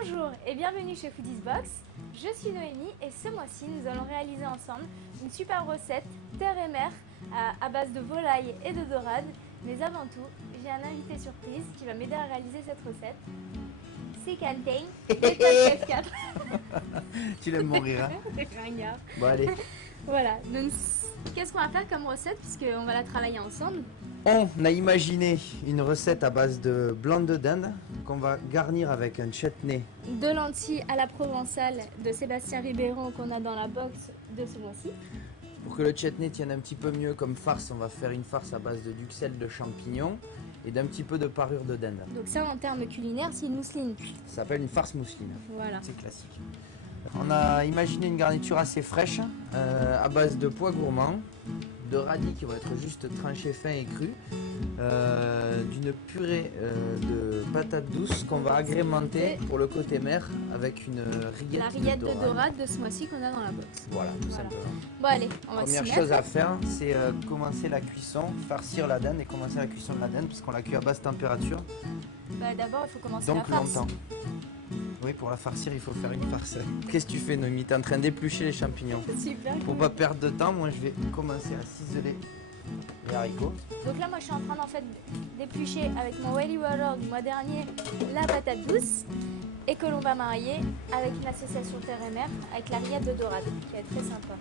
Bonjour et bienvenue chez Foodies Box. Je suis Noémie et ce mois-ci nous allons réaliser ensemble une super recette terre et mer à base de volaille et de dorade. Mais avant tout, j'ai un invité surprise qui va m'aider à réaliser cette recette. C'est Quentin de Podcast 4. Tu l'aimes mon rire, hein? Regarde. Bon allez. Voilà, donc qu'est-ce qu'on va faire comme recette puisqu'on va la travailler ensemble? On a imaginé une recette à base de blanc de dinde qu'on va garnir avec un chutney. De lentilles à la provençale de Sébastien Ribeiro qu'on a dans la box de ce mois-ci. Pour que le chutney tienne un petit peu mieux comme farce, on va faire une farce à base de duxelles de champignons et d'un petit peu de parure de dinde. Donc ça en termes culinaires c'est une mousseline. Ça s'appelle une farce mousseline. Voilà. C'est classique. On a imaginé une garniture assez fraîche à base de pois gourmands, de radis qui vont être juste tranchés fins et crus, d'une purée de patates douces qu'on va agrémenter pour le côté mer avec une rillette, La rillette de dorade de ce mois-ci qu'on a dans la box. Voilà, tout simplement. Bon allez, on va Première s'y chose mettre. à faire, c'est commencer la cuisson, farcir la dinde et commencer la cuisson de la dinde parce qu'on la cuit à basse température, Bah, d'abord il faut commencer la donc farce. longtemps. Oui, pour la farcir, il faut faire une farce. Qu'est-ce que tu fais, Noémie? T'es en train d'éplucher les champignons. Super Pour cool. pas perdre de temps, moi je vais commencer à ciseler les haricots. Donc là moi je suis en train d'éplucher avec mon Welly Water du mois dernier la patate douce et que l'on va marier avec une association terre et mer avec la rillette de dorade qui est très sympa.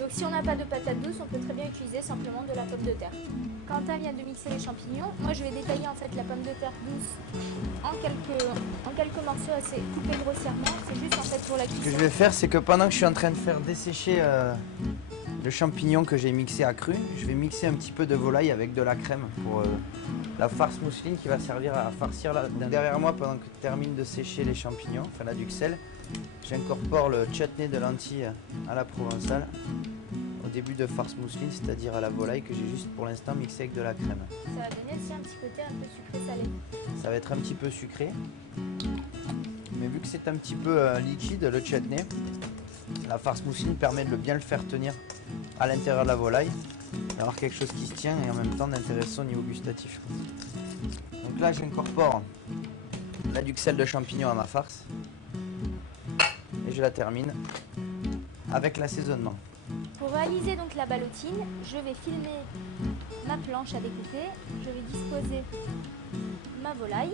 Donc si on n'a pas de patate douce, on peut très bien utiliser simplement de la pomme de terre. Quentin vient de mixer les champignons. Moi je vais détailler en fait la pomme de terre douce en quelques morceaux assez coupés grossièrement. C'est juste en fait pour la Ce que cuisson. je vais faire, c'est que pendant que je suis en train de faire dessécher le champignon que j'ai mixé à cru, je vais mixer un petit peu de volaille avec de la crème pour la farce mousseline qui va servir à farcir la dinde. Derrière moi, pendant que je termine de sécher les champignons, enfin la duxelle, j'incorpore le chutney de lentilles à la provençale au début de farce mousseline, c'est-à-dire à la volaille que j'ai juste pour l'instant mixé avec de la crème. Ça va donner aussi un petit côté un peu sucré-salé. Ça va être un petit peu sucré, mais vu que c'est un petit peu liquide le chutney, la farce mousseline permet de bien le faire tenir à l'intérieur de la volaille, d'avoir quelque chose qui se tient et en même temps d'intéressant au niveau gustatif. Donc là j'incorpore la duxelle de champignons à ma farce et je la termine avec l'assaisonnement. Pour réaliser donc la ballotine, je vais filmer ma planche à découper, je vais disposer ma volaille.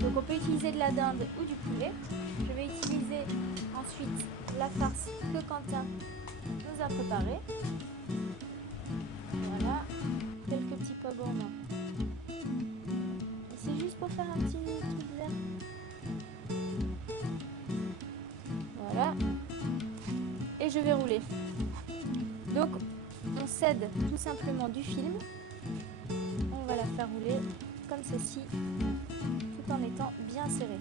Donc on peut utiliser de la dinde ou du poulet. Je vais utiliser ensuite la farce que Quentin nous a préparée. Voilà, quelques petits pois gourmands. Et c'est juste pour faire un petit truc vert. Voilà. Et je vais rouler. Donc on cède tout simplement du film. On va la faire rouler comme ceci, tout en étant bien serré.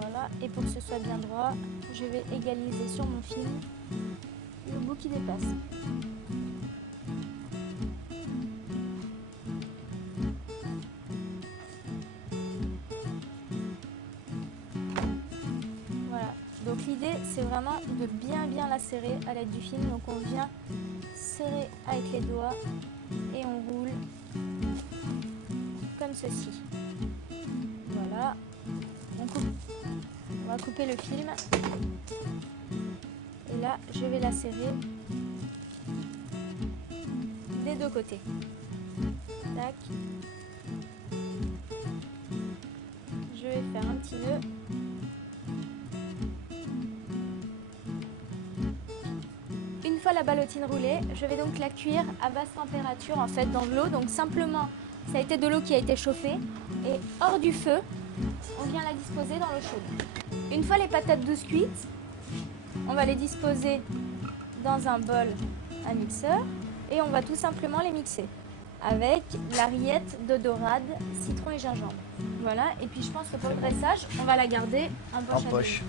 Voilà, et pour que ce soit bien droit, je vais égaliser sur mon film le bout qui dépasse. Voilà, donc l'idée c'est vraiment de bien la serrer à l'aide du film. Donc on vient serrer avec les doigts et on roule comme ceci. Voilà, on va couper le film et là je vais la serrer des deux côtés. Tac. Je vais faire un petit nœud. Une fois la ballotine roulée, je vais donc la cuire à basse température en fait dans de l'eau. Donc simplement, ça a été de l'eau qui a été chauffée et hors du feu, on vient la disposer dans l'eau chaude. Une fois les patates douces cuites, on va les disposer dans un bol à mixeur et on va tout simplement les mixer avec la rillette de dorade, citron et gingembre. Voilà, et puis je pense que pour le dressage, on va la garder en poche. En poche.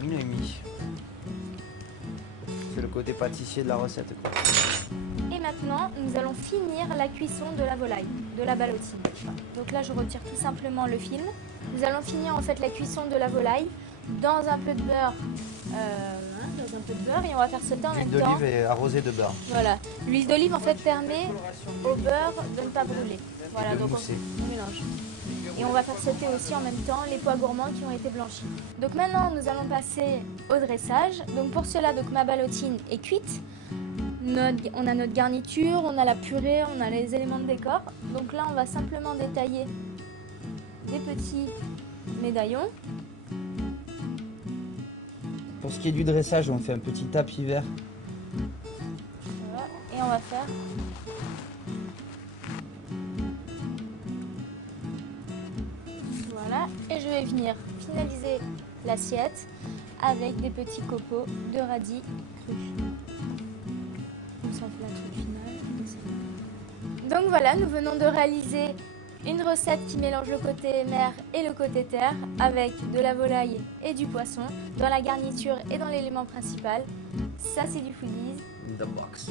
Oui, Noémie. C'est le côté pâtissier de la recette, quoi. Et maintenant, nous allons finir la cuisson de la volaille, de la ballotine. Donc là, je retire tout simplement le film. Nous allons finir en fait la cuisson de la volaille dans un peu de beurre, dans un peu de beurre et on va faire sauter en L'huile même temps. d'olive est arrosée de beurre. Voilà. L'huile d'olive en fait permet au beurre de ne pas brûler. Voilà, de donc mousser. on mélange. Et on va faire sauter aussi en même temps les pois gourmands qui ont été blanchis. Donc maintenant nous allons passer au dressage. Donc pour cela, donc ma ballotine est cuite. On a notre garniture, on a la purée, on a les éléments de décor. Donc là on va simplement détailler des petits médaillons. Pour ce qui est du dressage, on fait un petit tapis vert. Voilà. Et on va faire voilà. Et je vais venir finaliser l'assiette avec des petits copeaux de radis crus. On s'enflatte au final. Donc voilà, nous venons de réaliser une recette qui mélange le côté mer et le côté terre avec de la volaille et du poisson dans la garniture et dans l'élément principal. Ça c'est du foodies. In the box.